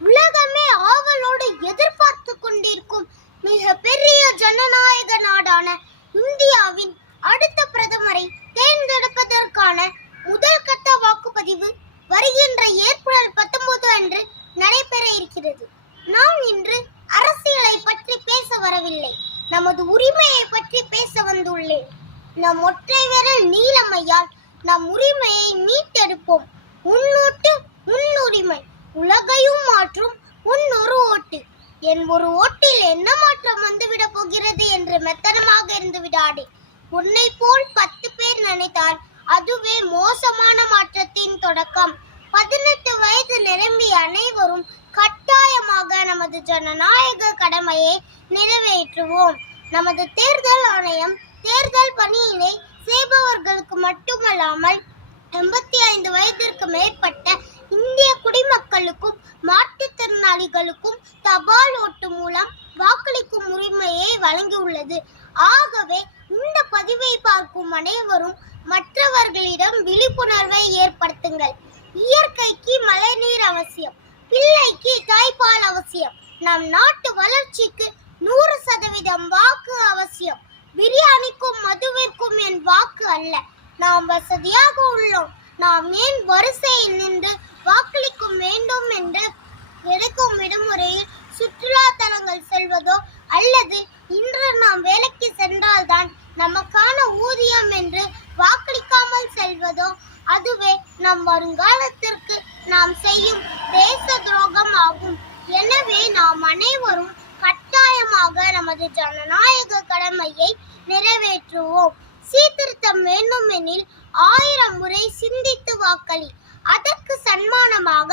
உலகமே ஆவலோடு எதிர்பார்த்து கொண்டிருக்கும் மிக பெரிய ஜனநாயக நாடான இந்தியாவின் அடுத்த பிரதமரை தேர்ந்தெடுப்பதற்கான முதல் கட்ட வாக்குப்பதிவு வருகின்ற ஏப்ரல் 19 அன்று நடைபெற இருக்கிறது. நான் இன்று அரசியலை பற்றி பேச வரவில்லை, நமது உரிமையை பற்றி பேச வந்துள்ளேன். நம் ஒற்றை விரல் நீளமையால் நம் உரிமையை மீட்டெடுப்போம். உன்னோட்டு உன்னுரிமை, உலகையும் மாற்றும் உன்னொரு ஓட்டு. என் ஒரு ஓட்டில் என்ன மாற்றம் வந்துவிட போகிறது என்று மெத்தனமாக இருந்து விடாதே. உன்னை போல் 10 பேர் நினைத்தால் அதுவே மோசமான மாற்றத்தின் தொடக்கம். 18 வயது நிரம்பிய அனைவரும் கட்டாயமாக நமது ஜனநாயக கடமையை நிறைவேற்றுவோம். நமது தேர்தல் ஆணையம் தேர்தல் பணியினை செய்பவர்களுக்கு மட்டுமல்லாமல் 85 வயதிற்கு மேற்பட்ட இந்திய குடிமக்களுக்கும் மாற்றுத்திறனாளிகளுக்கும் தபால் ஓட்டு மூலம் வாக்களிக்கும் உரிமையை வழங்கியுள்ளது. ஆகவே இந்த பதிவை பார்க்கும் அனைவரும் மற்றவர்களிடம் விழிப்புணர்வை ஏற்படுத்துங்கள். இயற்கைக்கு மழைநீர் அவசியம், பிள்ளைக்கு தாய்ப்பால் அவசியம். நம் நாட்டு வளர்ச்சிக்கு 100% வாக்கு அவசியம். பிரியாணிக்கும் மதுவிற்கும் என் வாக்கு அல்ல. நாம் வசதியாக உள்ளோம், நாம் ஏன் வரிசையில் நின்று வாக்களிக்க வேண்டும் என்று கிடைக்கும் விடுமுறையில் சுற்றுலா தலங்கள் செல்வதோ அல்லது இன்று நாம் வேலைக்கு சென்றால்தான் நமக்கான ஊதியம் என்று வாக்களிக்காமல் செல்வதோ அதுவே நம் வருங்காலத்திற்கு நாம் செய்யும் தேச துரோகம் ஆகும். எனவே நாம் அனைவரும் கட்டாயமாக நமது ஜனநாயக கடமையை நிறைவேற்றுவோம். சீர்திருத்தம் வேண்டுமெனில் 1000 முறை சிந்தித்து வாக்களி. அதற்கு சன்மானமாக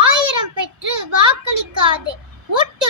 1000 பெற்று வாக்களிக்காதே. ஓட்டு